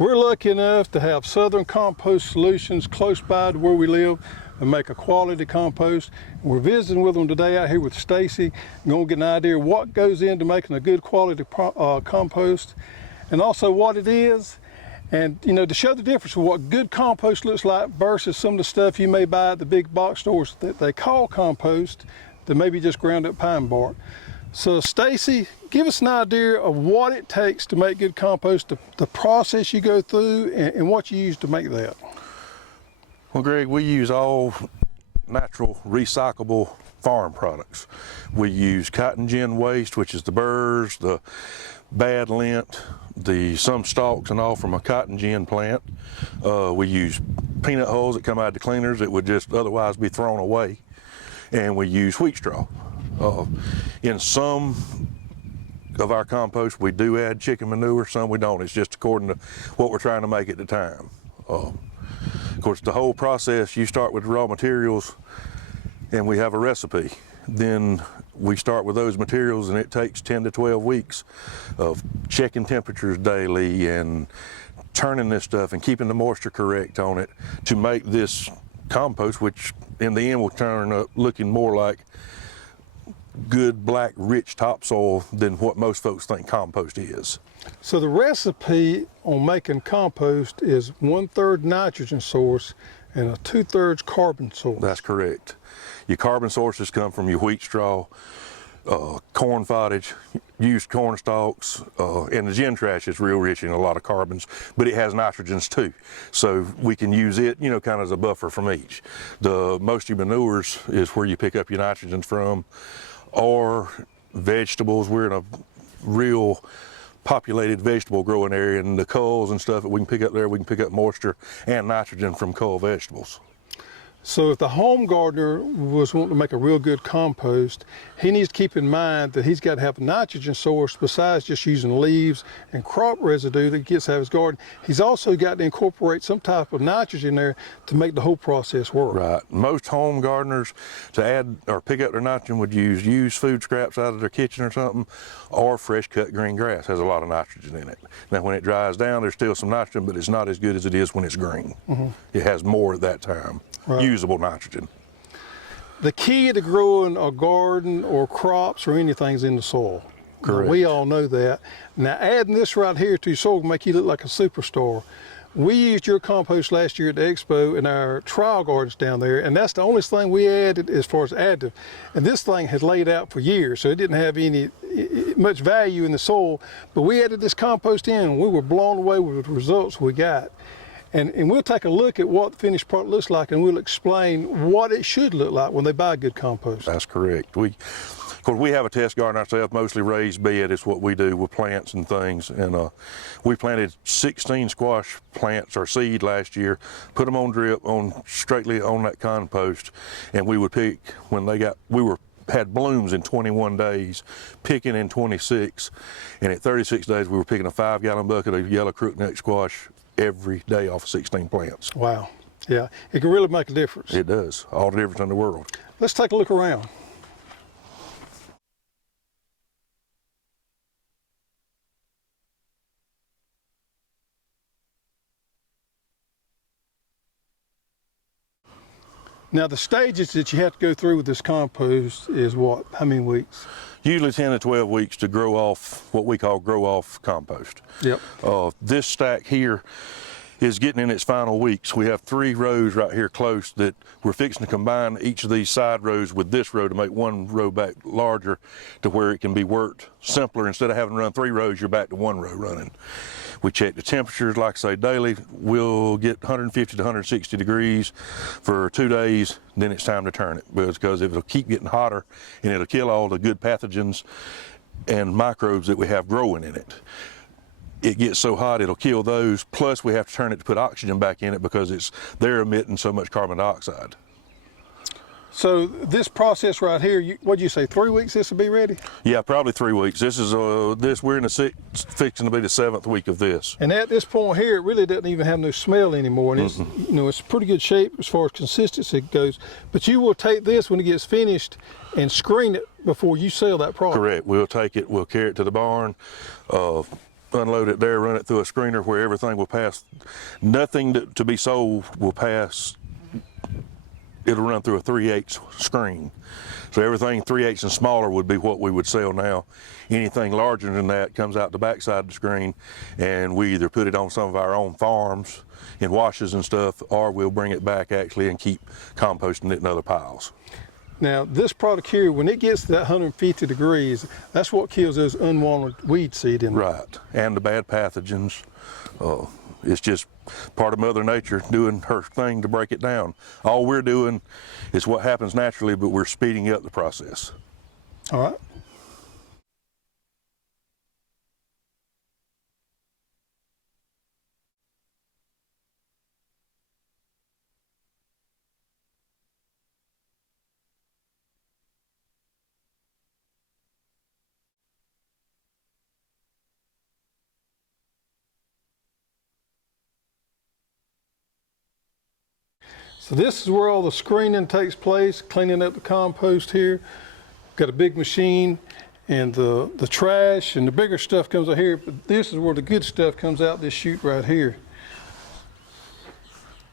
We're lucky enough to have Southern Compost Solutions close by to where we live and make a quality compost. We're visiting with them today out here with Stacy. We're going to get an idea of what goes into making a good quality compost, and also what it is, and to show the difference of what good compost looks like versus some of the stuff you may buy at the big box stores that they call compost that maybe just ground up pine bark. So Stacy, give us an idea of what it takes to make good compost, the process you go through, and what you use to make that. Well, Greg, we use all natural recyclable farm products. We use cotton gin waste, which is the burrs, the bad lint, some stalks and all from a cotton gin plant. We use peanut hulls that come out of the cleaners that would just otherwise be thrown away. And we use wheat straw. In some of our compost, we do add chicken manure, some we don't. It's just according to what we're trying to make at the time. Of course, the whole process, you start with the raw materials and we have a recipe. Then we start with those materials, and it takes 10 to 12 weeks of checking temperatures daily and turning this stuff and keeping the moisture correct on it to make this compost, which in the end will turn up looking more like good black rich topsoil than what most folks think compost is. So the recipe on making compost is 1/3 nitrogen source and a 2/3 carbon source. That's correct. Your carbon sources come from your wheat straw, corn fodage, used corn stalks, and the gin trash is real rich in a lot of carbons, but it has nitrogens too. So we can use it, kind of as a buffer from each. Most of your manures is where you pick up your nitrogens from, or vegetables. We're in a real populated vegetable growing area, and the culls and stuff that we can pick up there, we can pick up moisture and nitrogen from cull vegetables. So if the home gardener was wanting to make a real good compost, he needs to keep in mind that he's got to have a nitrogen source besides just using leaves and crop residue that he gets out of his garden. He's also got to incorporate some type of nitrogen there to make the whole process work. Right. Most home gardeners to add or pick up their nitrogen would use used food scraps out of their kitchen or something, or fresh cut green grass has a lot of nitrogen in it. Now when it dries down, there's still some nitrogen, but it's not as good as it is when it's green. It has more at that time. Right. Usable nitrogen. The key to growing a garden or crops or anything is in the soil. Correct. Now, we all know that. Now adding this right here to your soil will make you look like a superstar. We used your compost last year at the expo in our trial gardens down there, and that's the only thing we added as far as additive. And this thing had laid out for years, so it didn't have much value in the soil, but we added this compost in and we were blown away with the results we got. And we'll take a look at what the finished product looks like, and we'll explain what it should look like when they buy good compost. That's correct. Of course, we have a test garden ourselves, mostly raised bed. It's what we do with plants and things. And we planted 16 squash plants or seed last year, put them on drip, straightly on that compost, and we would pick when had blooms in 21 days, picking in 26, and at 36 days we were picking a 5-gallon bucket of yellow crookneck squash every day off of 16 plants. Wow. Yeah, it can really make a difference. It does, all the difference in the world. Let's take a look around. Now the stages that you have to go through with this compost is what? How many weeks? Usually 10 to 12 weeks to grow off what we call grow off compost. Yep. This stack here is getting in its final weeks. We have 3 rows right here close that we're fixing to combine each of these side rows with this row to make one row back larger to where it can be worked simpler. Instead of having to run 3 rows, you're back to 1 row running. We check the temperatures, like I say, daily. We'll get 150 to 160 degrees for 2 days, then it's time to turn it, because it'll keep getting hotter and it'll kill all the good pathogens and microbes that we have growing in it. It gets so hot it'll kill those, plus we have to turn it to put oxygen back in it because they're emitting so much carbon dioxide. So this process right here, what'd you say, 3 weeks this will be ready? Yeah, probably 3 weeks. This is we're in the fixing to be the 7th week of this. And at this point here, it really doesn't even have no smell anymore. And it's, it's pretty good shape as far as consistency goes. But you will take this when it gets finished and screen it before you sell that product. Correct. We'll take it, we'll carry it to the barn. unload it there, run it through a screener where everything will pass. Nothing to be sold will pass. It'll run through a 3/8 screen. So everything 3/8 and smaller would be what we would sell now. Anything larger than that comes out the backside of the screen, and we either put it on some of our own farms in washes and stuff, or we'll bring it back actually and keep composting it in other piles. Now, this product here, when it gets to that 150 degrees, that's what kills those unwanted weed seed in there. Right, and the bad pathogens. It's just part of Mother Nature doing her thing to break it down. All we're doing is what happens naturally, but we're speeding up the process. All right. So this is where all the screening takes place, cleaning up the compost here. Got a big machine, and the trash and the bigger stuff comes out here, but this is where the good stuff comes out this chute right here.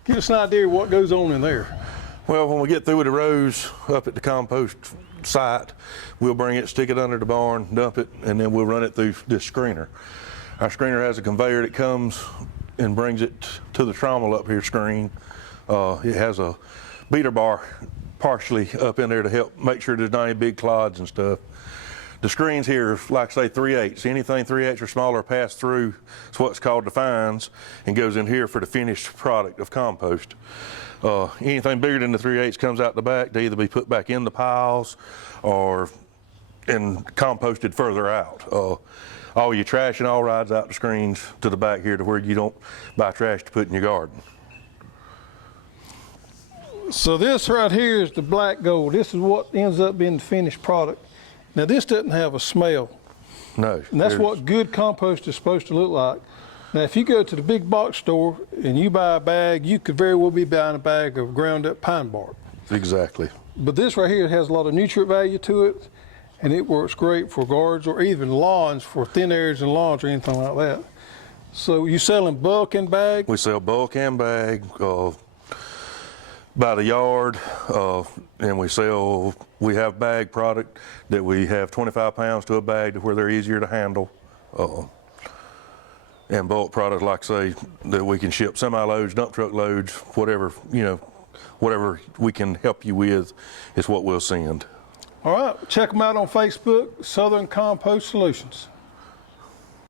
Give us an idea of what goes on in there. Well, when we get through with the rows up at the compost site, we'll bring it, stick it under the barn, dump it, and then we'll run it through this screener. Our screener has a conveyor that comes and brings it to the trommel up here screen. It has a beater bar partially up in there to help make sure there's not any big clods and stuff. The screens here, like I say, 3/8. Anything 3/8 or smaller pass through. It's what's called the fines and goes in here for the finished product of compost. Anything bigger than the 3/8 comes out the back to either be put back in the piles or composted further out. All your trash and all rides out the screens to the back here to where you don't buy trash to put in your garden. So this right here is the black gold. This is what ends up being the finished product. Now this doesn't have a smell. No. And that's what good compost is supposed to look like. Now if you go to the big box store and you buy a bag, you could very well be buying a bag of ground up pine bark. Exactly. But this right here has a lot of nutrient value to it, and it works great for gardens or even lawns, for thin areas in lawns or anything like that. So you sell in bulk and bag? We sell bulk and bag. By the yard, and we have bag product that we have 25 pounds to a bag to where they're easier to handle. And bulk product, like I say, that we can ship semi-loads, dump truck loads, whatever we can help you with is what we'll send. All right, check them out on Facebook, Southern Compost Solutions.